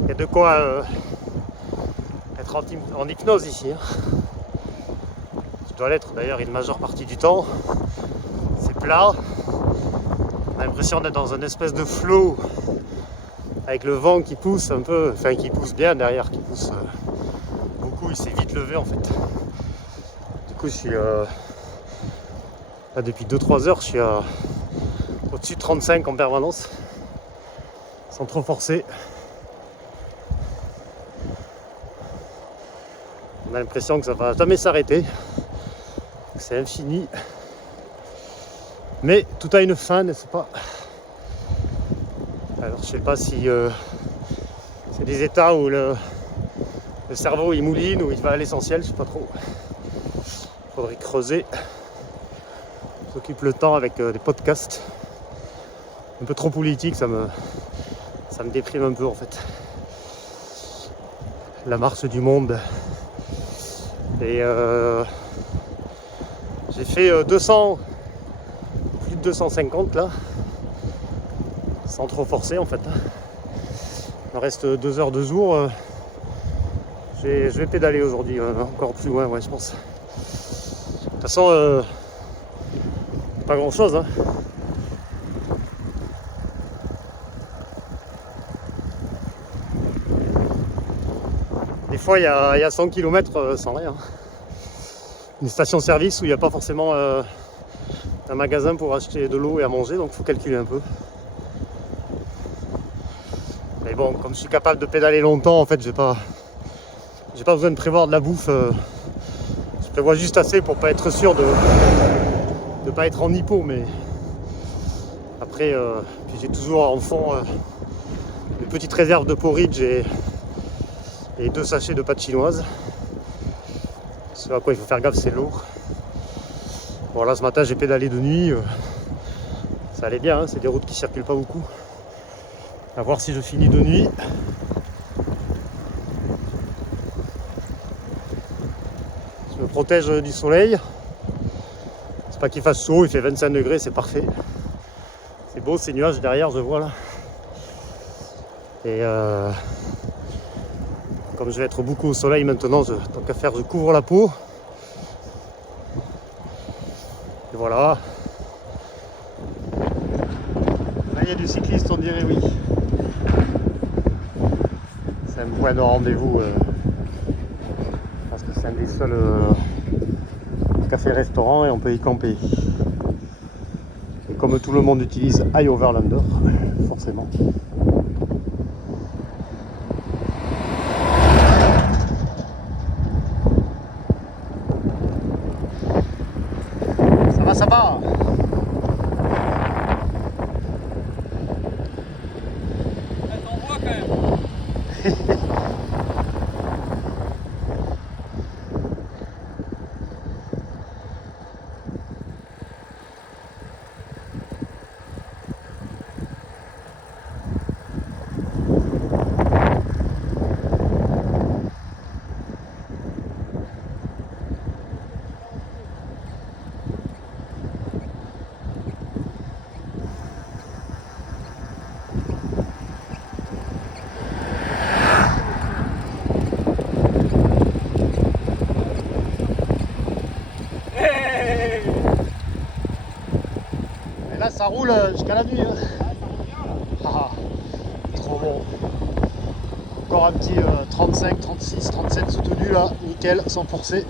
Il y a de quoi être en hypnose ici. Je dois l'être d'ailleurs une majeure partie du temps. C'est plat. On a l'impression d'être dans une espèce de flow avec le vent qui pousse un peu, enfin qui pousse bien derrière, qui pousse beaucoup. Il s'est vite levé en fait. Du coup, je suis là depuis 2-3 heures. Je suis au-dessus de 35 en permanence, sans trop forcer. On a l'impression que ça va jamais s'arrêter, que c'est infini. Mais tout a une fin, n'est-ce pas? Alors je sais pas si c'est des états où le cerveau il mouline, où il va à l'essentiel, je sais pas trop. Faudrait creuser. J'occupe le temps avec des podcasts un peu trop politiques, ça me déprime un peu en fait. La marche du monde. Et j'ai fait 200, plus de 250 là, sans trop forcer en fait. Il me reste 2 heures de jour. Je vais pédaler aujourd'hui, encore plus loin, ouais, je pense. De toute façon, pas grand chose. Hein. Des fois, il y a 100 km sans rien. Une station-service où il n'y a pas forcément un magasin pour acheter de l'eau et à manger, donc il faut calculer un peu. Mais bon, comme je suis capable de pédaler longtemps, en fait, j'ai pas besoin de prévoir de la bouffe. Je prévois juste assez pour pas être sûr de pas être en hypo, mais après, puis j'ai toujours en fond une petite réserve de porridge et 2 sachets de pâtes chinoises. Ce à quoi il faut faire gaffe, c'est lourd. Bon là ce matin j'ai pédalé de nuit, ça allait bien, hein, c'est des routes qui circulent pas beaucoup. À voir si je finis de nuit. Je me protège du soleil. C'est pas qu'il fasse chaud, il fait 25 degrés, c'est parfait. C'est beau ces nuages derrière, je vois là. Et comme je vais être beaucoup au soleil maintenant, tant qu'à faire, je couvre la peau. Et voilà. Là, il y a du cycliste, on dirait, oui. C'est un point de rendez-vous. Parce que c'est un des seuls cafés-restaurants et on peut y camper. Et comme tout le monde utilise iOverlander, forcément. Ça va. T'en vois quand même. Et là ça roule jusqu'à la nuit. Hein. Ah, trop bon. Encore un petit 35, 36, 37 soutenu là, nickel, sans forcer.